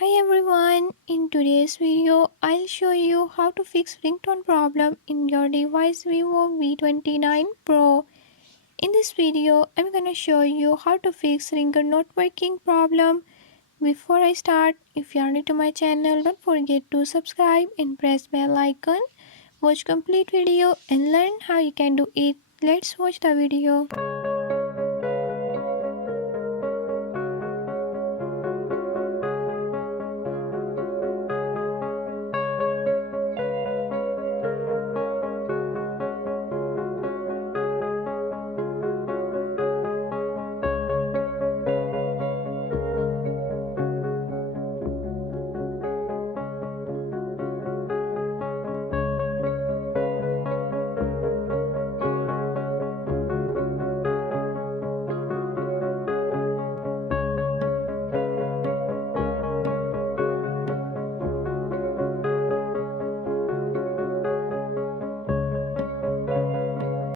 Hi everyone, in today's video I'll show you how to fix ringtone problem in your device Vivo V29 Pro. In this video I'm gonna show you how to fix ringer not working problem. Before I start, if you are new to my channel, don't forget to subscribe and press bell icon. Watch complete video and learn how you can do it. Let's watch the video.